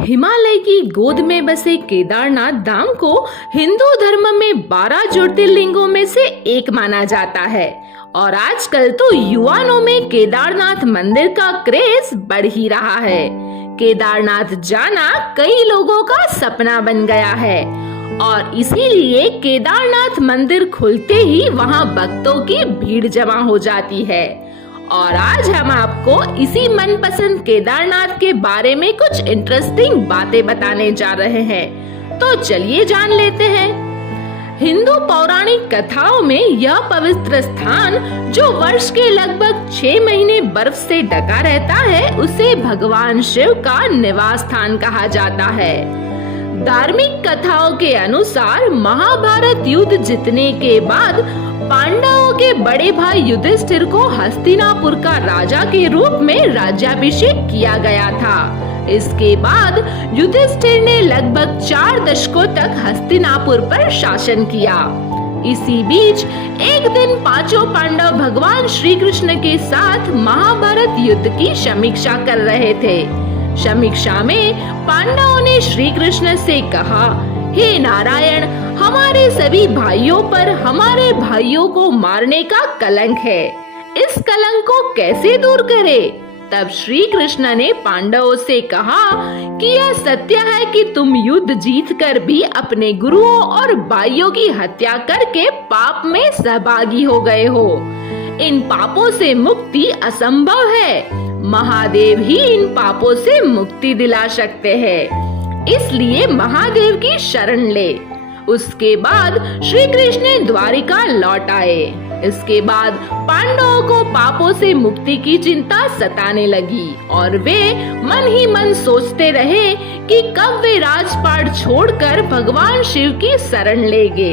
हिमालय की गोद में बसे केदारनाथ धाम को हिंदू धर्म में 12 ज्योतिर्लिंगों में से एक माना जाता है और आजकल तो युवाओं में केदारनाथ मंदिर का क्रेज बढ़ ही रहा है। केदारनाथ जाना कई लोगों का सपना बन गया है और इसीलिए केदारनाथ मंदिर खुलते ही वहां भक्तों की भीड़ जमा हो जाती है। और आज हम आपको इसी मनपसंद केदारनाथ के बारे में कुछ इंटरेस्टिंग बातें बताने जा रहे हैं, तो चलिए जान लेते हैं। हिंदू पौराणिक कथाओं में यह पवित्र स्थान जो वर्ष के लगभग 6 महीने बर्फ से ढका रहता है, उसे भगवान शिव का निवास स्थान कहा जाता है। धार्मिक कथाओं के अनुसार महाभारत युद्ध जीतने के बाद पांडवों के बड़े भाई युधिष्ठिर को हस्तिनापुर का राजा के रूप में राज्याभिषेक किया गया था। इसके बाद युधिष्ठिर ने लगभग 4 दशकों तक हस्तिनापुर पर शासन किया। इसी बीच एक दिन पांचों पांडव भगवान श्री कृष्ण के साथ महाभारत युद्ध की समीक्षा कर रहे थे। समीक्षा में पांडवों ने श्री कृष्ण से कहा, हे नारायण, हमारे सभी भाइयों पर हमारे भाइयों को मारने का कलंक है। इस कलंक को कैसे दूर करें? तब श्री कृष्ण ने पांडवों से कहा कि यह सत्य है कि तुम युद्ध जीत कर भी अपने गुरुओं और भाइयों की हत्या करके पाप में सहभागी हो गए हो। इन पापों से मुक्ति असंभव है। महादेव ही इन पापों से मुक्ति दिला सकते हैं, इसलिए महादेव की शरण ले। उसके बाद श्री कृष्ण द्वारिका लौट आए। इसके बाद पांडवों को पापों से मुक्ति की चिंता सताने लगी और वे मन ही मन सोचते रहे कि कब वे राजपाट छोड़कर भगवान शिव की शरण लेंगे।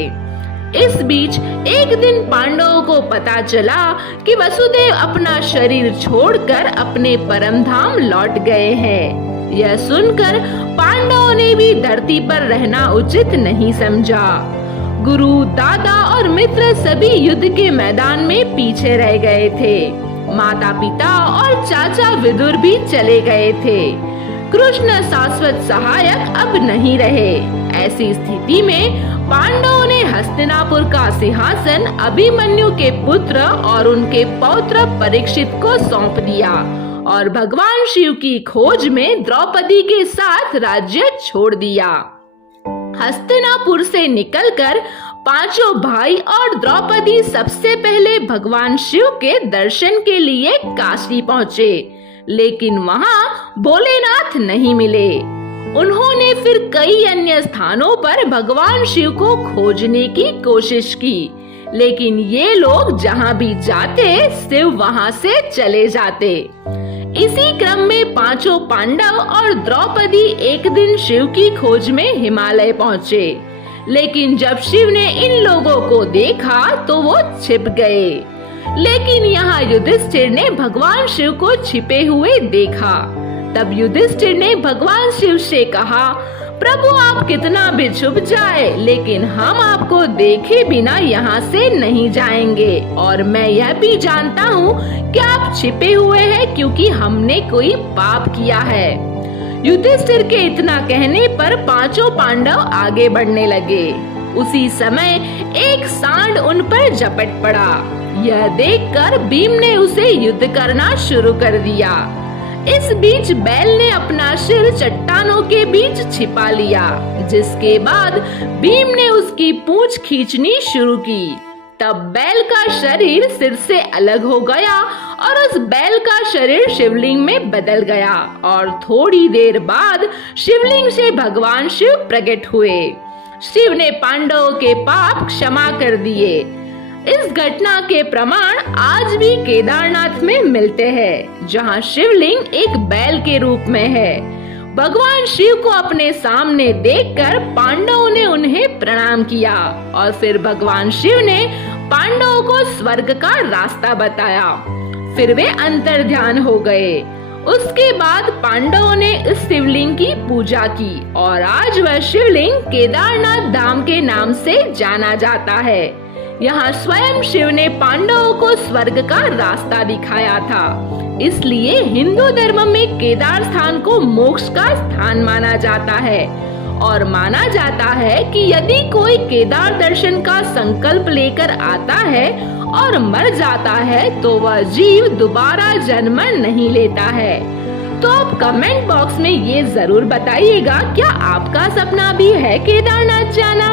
इस बीच एक दिन पांडवों को पता चला कि वसुदेव अपना शरीर छोड़कर अपने परम धाम लौट गए हैं। यह सुनकर पांडवों ने भी धरती पर रहना उचित नहीं समझा। गुरु, दादा और मित्र सभी युद्ध के मैदान में पीछे रह गए थे। माता पिता और चाचा विदुर भी चले गए थे। कृष्ण शाश्वत सहायक अब नहीं रहे। ऐसी स्थिति में पांडवों ने हस्तिनापुर का सिंहासन अभिमन्यु के पुत्र और उनके पौत्र परीक्षित को सौंप दिया और भगवान शिव की खोज में द्रौपदी के साथ राज्य छोड़ दिया। हस्तिनापुर से निकलकर पांचों भाई और द्रौपदी सबसे पहले भगवान शिव के दर्शन के लिए काशी पहुँचे, लेकिन वहाँ भोलेनाथ नहीं मिले। उन्होंने फिर कई अन्य स्थानों पर भगवान शिव को खोजने की कोशिश की, लेकिन ये लोग जहाँ भी जाते शिव वहाँ से चले जाते। इसी क्रम में पांचों पांडव और द्रौपदी एक दिन शिव की खोज में हिमालय पहुँचे, लेकिन जब शिव ने इन लोगों को देखा तो वो छिप गए। लेकिन यहाँ युधिष्ठिर ने भगवान शिव को छिपे हुए देखा। तब युधिष्ठिर ने भगवान शिव से कहा, प्रभु, आप कितना भी छुप जाए, लेकिन हम आपको देखे बिना यहाँ से नहीं जाएंगे। और मैं यह भी जानता हूँ कि आप छिपे हुए हैं क्योंकि हमने कोई पाप किया है। युधिष्ठिर के इतना कहने पर पांचों पांडव आगे बढ़ने लगे। उसी समय एक सांड उन पर झपट पड़ा। यह देखकर भीम ने उसे युद्ध करना शुरू कर दिया। इस बीच बैल ने अपना सिर चट्टानों के बीच छिपा लिया, जिसके बाद भीम ने उसकी पूंछ खींचनी शुरू की। तब बैल का शरीर सिर से अलग हो गया और उस बैल का शरीर शिवलिंग में बदल गया और थोड़ी देर बाद शिवलिंग से भगवान शिव प्रकट हुए। शिव ने पांडवों के पाप क्षमा कर दिए। इस घटना के प्रमाण आज भी केदारनाथ में मिलते हैं, जहां शिवलिंग एक बैल के रूप में है। भगवान शिव को अपने सामने देखकर पांडवों ने उन्हें प्रणाम किया और फिर भगवान शिव ने पांडवों को स्वर्ग का रास्ता बताया। फिर वे अंतर ध्यान हो गए। उसके बाद पांडवों ने इस शिवलिंग की पूजा की और आज वह शिवलिंग केदारनाथ धाम के नाम से जाना जाता है। यहाँ स्वयं शिव ने पांडवों को स्वर्ग का रास्ता दिखाया था। इसलिए हिंदू धर्म में केदार स्थान को मोक्ष का स्थान माना जाता है और माना जाता है कि यदि कोई केदार दर्शन का संकल्प लेकर आता है और मर जाता है तो वह जीव दोबारा जन्म नहीं लेता है। तो आप कमेंट बॉक्स में ये जरूर बताइएगा, क्या आपका सपना भी है केदारनाथ जाना?